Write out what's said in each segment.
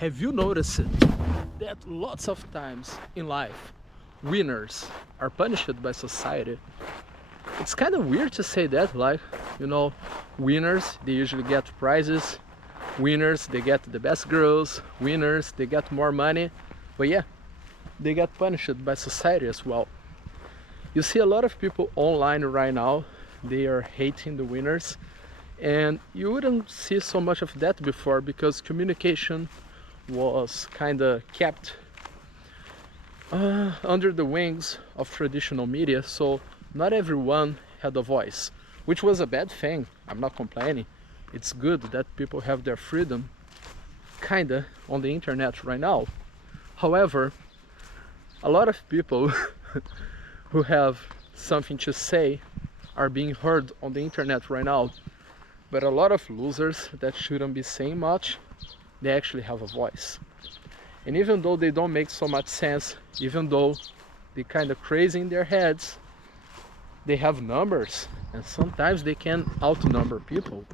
Have you noticed that lots of times in life winners are punished by society? It's kind of weird to say that, like, winners, they usually get prizes, winners, they get the best girls, winners, they get more money, but yeah, they get punished by society as well. You see a lot of people online right now, they are hating the winners, and you wouldn't see so much of that before because communication was kind of kept under the wings of traditional media, so not everyone had a voice, which was a bad thing. I'm not complaining. It's good that people have their freedom kinda on the internet right now. However, a lot of people who have something to say are being heard on the internet right now, but a lot of losers that shouldn't be saying much, they actually have a voice. And even though they don't make so much sense, even though they're kind of crazy in their heads, they have numbers, and sometimes they can outnumber people.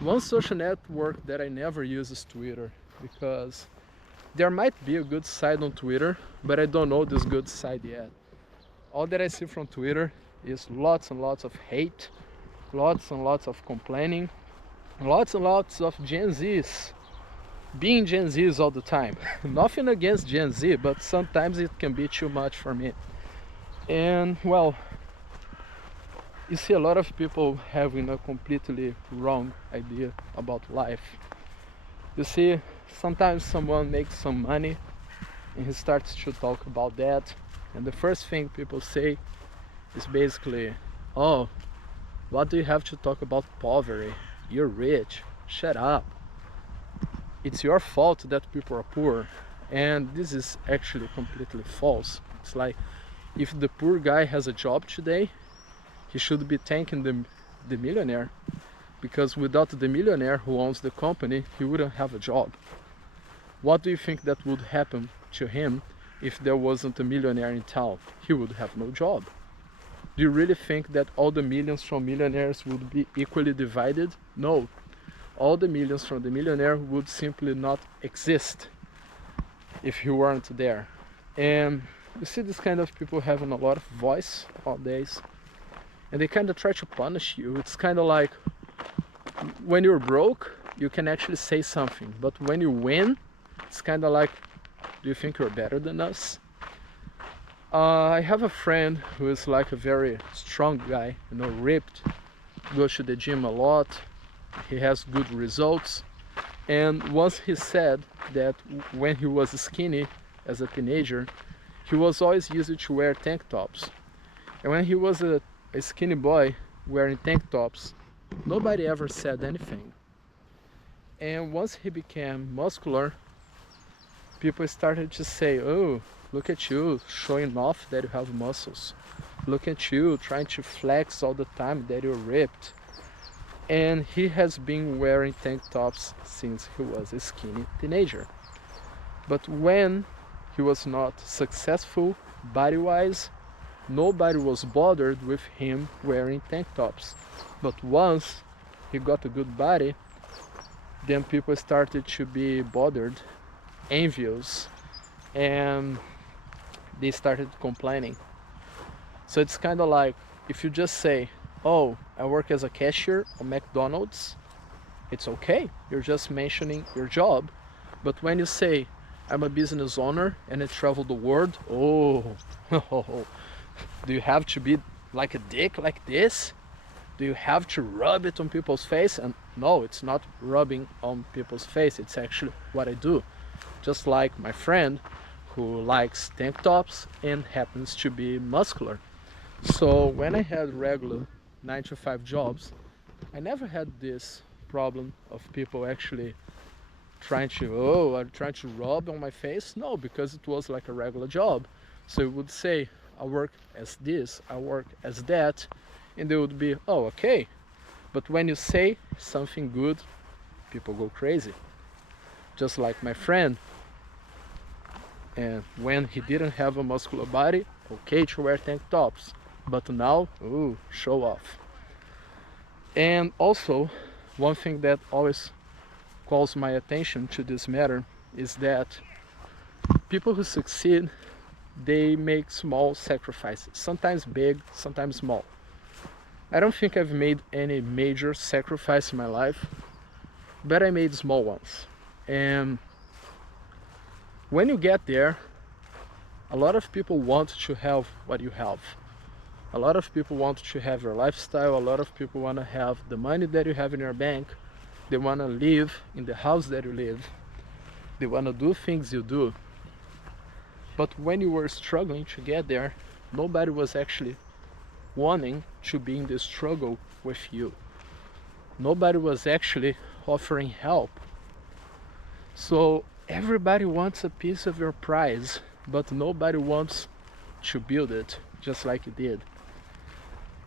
One social network that I never use is Twitter, because there might be a good side on Twitter, but I don't know this good side yet. All that I see from Twitter is lots and lots of hate, lots and lots of complaining, lots and lots of Gen Zs being Gen Zs all the time. Nothing against Gen Z, but sometimes it can be too much for me. And well, you see a lot of people having a completely wrong idea about life. You see, sometimes someone makes some money and he starts to talk about that, and the first thing people say is basically, oh, what do you have to talk about poverty? You're rich, shut up. It's your fault that people are poor. And this is actually completely false. It's like, if the poor guy has a job today, he should be thanking the millionaire, because without the millionaire who owns the company, he wouldn't have a job. What do you think that would happen to him if there wasn't a millionaire in town? He would have no job. Do you really think that all the millions from millionaires would be equally divided? No. All the millions from the millionaire would simply not exist if he weren't there. And you see this kind of people having a lot of voice nowadays, and they kind of try to punish you. It's kind of like, when you're broke, you can actually say something, but when you win, it's kind of like, do you think you're better than us? I have a friend who is like a very strong guy, ripped, goes to the gym a lot, he has good results, and once he said that when he was skinny as a teenager, he was always used to wear tank tops, and when he was a skinny boy wearing tank tops, nobody ever said anything. And once he became muscular, people started to say, oh, look at you showing off that you have muscles, look at you trying to flex all the time that you're ripped. And he has been wearing tank tops since he was a skinny teenager. But when he was not successful body-wise, nobody was bothered with him wearing tank tops. But once he got a good body, then people started to be bothered, envious, and they started complaining. So it's kind of like, if you just say, oh, I work as a cashier on McDonald's, it's okay, you're just mentioning your job. But when you say, I'm a business owner and I travel the world, oh, do you have to be like a dick like this? Do you have to rub it on people's face? And no, it's not rubbing on people's face, it's actually what I do. Just like my friend who likes tank tops and happens to be muscular. So when I had regular 9-to-5 jobs, I never had this problem of people actually trying to rub on my face. No, because it was like a regular job. So you would say, I work as this, I work as that, and they would be, oh, okay. But when you say something good, people go crazy. Just like my friend, and when he didn't have a muscular body, okay to wear tank tops, but now, ooh, show off. And also, one thing that always calls my attention to this matter is that people who succeed, they make small sacrifices, sometimes big, sometimes small. I don't think I've made any major sacrifice in my life, but I made small ones. And when you get there, a lot of people want to have what you have. A lot of people want to have your lifestyle. A lot of people want to have the money that you have in your bank. They want to live in the house that you live. They want to do things you do. But when you were struggling to get there, nobody was actually wanting to be in the struggle with you. Nobody was actually offering help. So everybody wants a piece of your prize, but nobody wants to build it just like you did.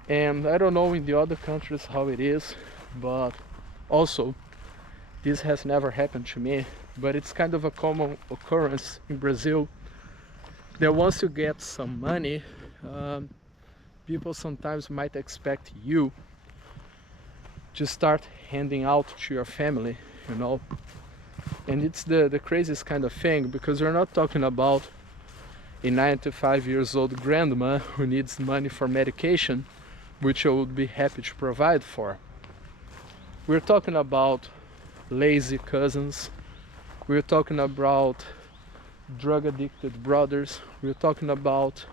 And I don't know in the other countries how it is, but also this has never happened to me, but it's kind of a common occurrence in Brazil that once you get some money, people sometimes might expect you to start handing out to your family, you know. And it's the craziest kind of thing, because we're not talking about a 95 years old grandma who needs money for medication, which I would be happy to provide for. We're talking about lazy cousins. We're talking about drug addicted brothers. We're talking about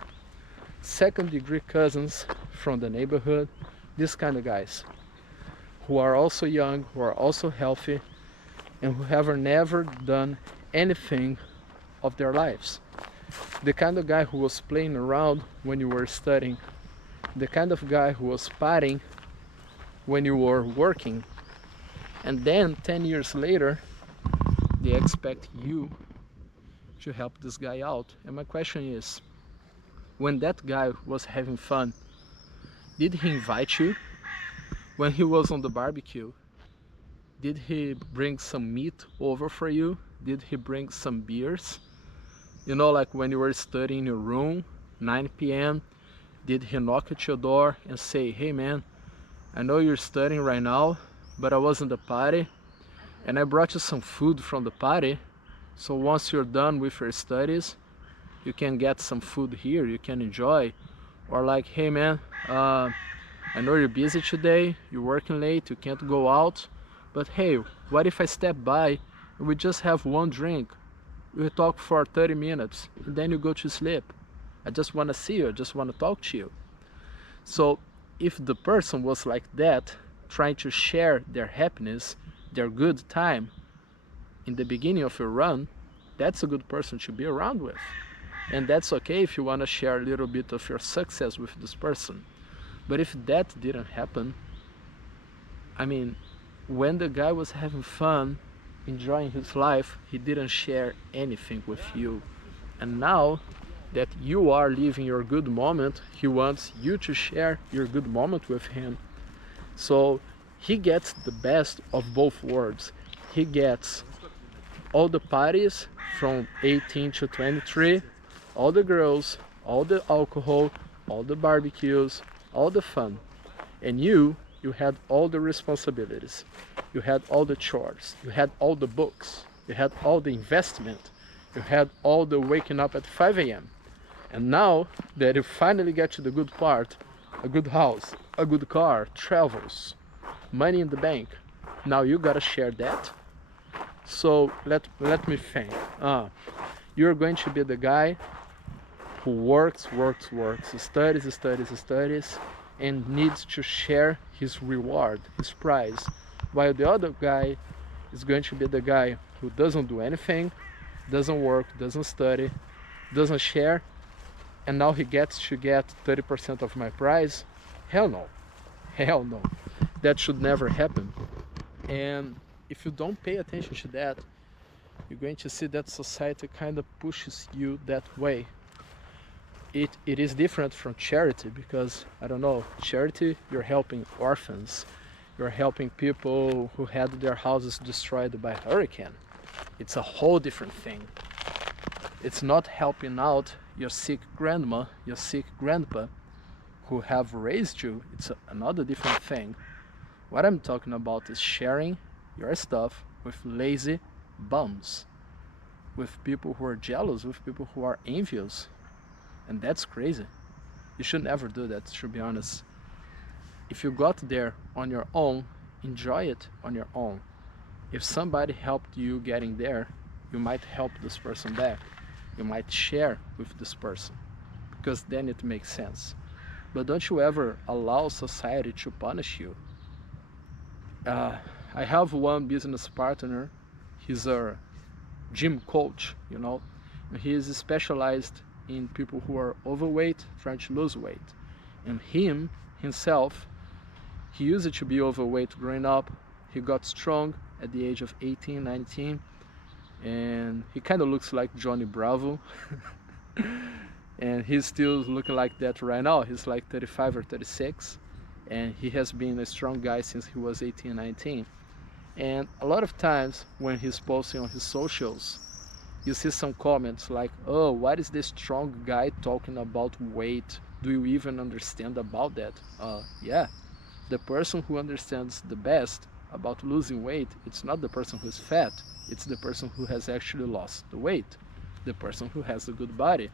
second degree cousins from the neighborhood. These kind of guys who are also young, who are also healthy, and who have never done anything of their lives. The kind of guy who was playing around when you were studying. The kind of guy who was partying when you were working. And then 10 years later, they expect you to help this guy out. And my question is, when that guy was having fun, did he invite you? When he was on the barbecue, did he bring some meat over for you? Did he bring some beers? You know, like when you were studying in your room, 9 p.m., did he knock at your door and say, hey man, I know you're studying right now, but I was in the party and I brought you some food from the party, so once you're done with your studies, you can get some food here, you can enjoy. Or like, hey man, I know you're busy today, you're working late, you can't go out, but hey, what if I step by and we just have one drink? We talk for 30 minutes and then you go to sleep. I just want to see you, I just want to talk to you. So if the person was like that, trying to share their happiness, their good time in the beginning of your run, that's a good person to be around with. And that's okay if you want to share a little bit of your success with this person. But if that didn't happen, I mean, when the guy was having fun, enjoying his life, he didn't share anything with you. And now that you are living your good moment, he wants you to share your good moment with him. So he gets the best of both worlds. He gets all the parties from 18 to 23, all the girls, all the alcohol, all the barbecues, all the fun. And you had all the responsibilities. You had all the chores. You had all the books. You had all the investment. You had all the waking up at 5 a.m. And now that you finally get to the good part, a good house, a good car, travels, money in the bank, now you gotta share that. So let me think. You're going to be the guy who works, studies, and needs to share his reward, his prize, while the other guy is going to be the guy who doesn't do anything, doesn't work, doesn't study, doesn't share, and now he gets to get 30% of my prize. Hell no, hell no, that should never happen. And if you don't pay attention to that, you're going to see that society kind of pushes you that way. It is different from charity, because, I don't know, charity, you're helping orphans, you're helping people who had their houses destroyed by hurricane. It's a whole different thing. It's not helping out your sick grandma, your sick grandpa, who have raised you. It's another different thing. What I'm talking about is sharing your stuff with lazy bums, with people who are jealous, with people who are envious. And that's crazy. You should never do that, to be honest. If you got there on your own, enjoy it on your own. If somebody helped you getting there, you might help this person back. You might share with this person, because then it makes sense. But don't you ever allow society to punish you. I have one business partner. He's a gym coach, you know. He is specialized in people who are overweight, trying to lose weight. And himself, he used to be overweight growing up. He got strong at the age of 18, 19, and he kind of looks like Johnny Bravo. And he's still looking like that right now. He's like 35 or 36, and he has been a strong guy since he was 18, 19. And a lot of times when he's posting on his socials, you see some comments like, oh, what is this strong guy talking about weight? Do you even understand about that? Yeah, the person who understands the best about losing weight, it's not the person who's fat, it's the person who has actually lost the weight, the person who has a good body.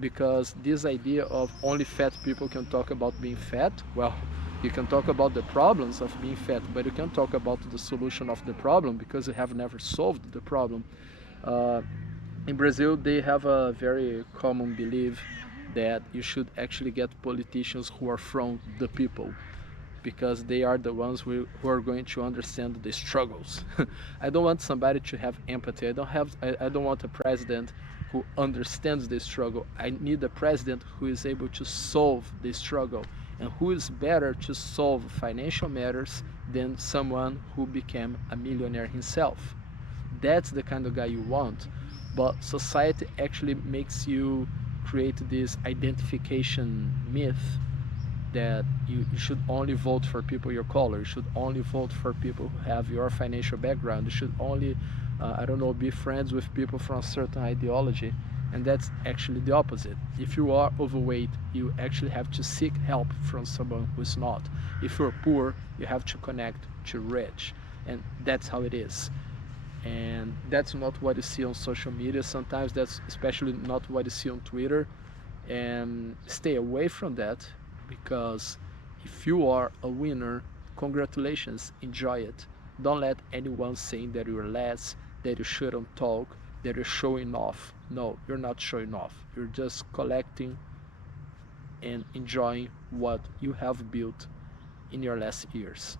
Because this idea of only fat people can talk about being fat, well, you can talk about the problems of being fat, but you can't talk about the solution of the problem, because you have never solved the problem. In Brazil, they have a very common belief that you should actually get politicians who are from the people, because they are the ones who are going to understand the struggles. I don't want somebody to have empathy. I don't want a president who understands the struggle. I need a president who is able to solve the struggle, and who is better to solve financial matters than someone who became a millionaire himself. That's the kind of guy you want. But society actually makes you create this identification myth that you should only vote for people your color, you should only vote for people who have your financial background, you should only, I don't know, be friends with people from a certain ideology. And that's actually the opposite. If you are overweight, you actually have to seek help from someone who's not. If you're poor, you have to connect to rich. And that's how it is. And that's not what you see on social media. Sometimes that's especially not what you see on Twitter. And stay away from that, because if you are a winner, congratulations, enjoy it. Don't let anyone say that you're less, that you shouldn't talk, that you're showing off. No, you're not showing off. You're just collecting and enjoying what you have built in your last years.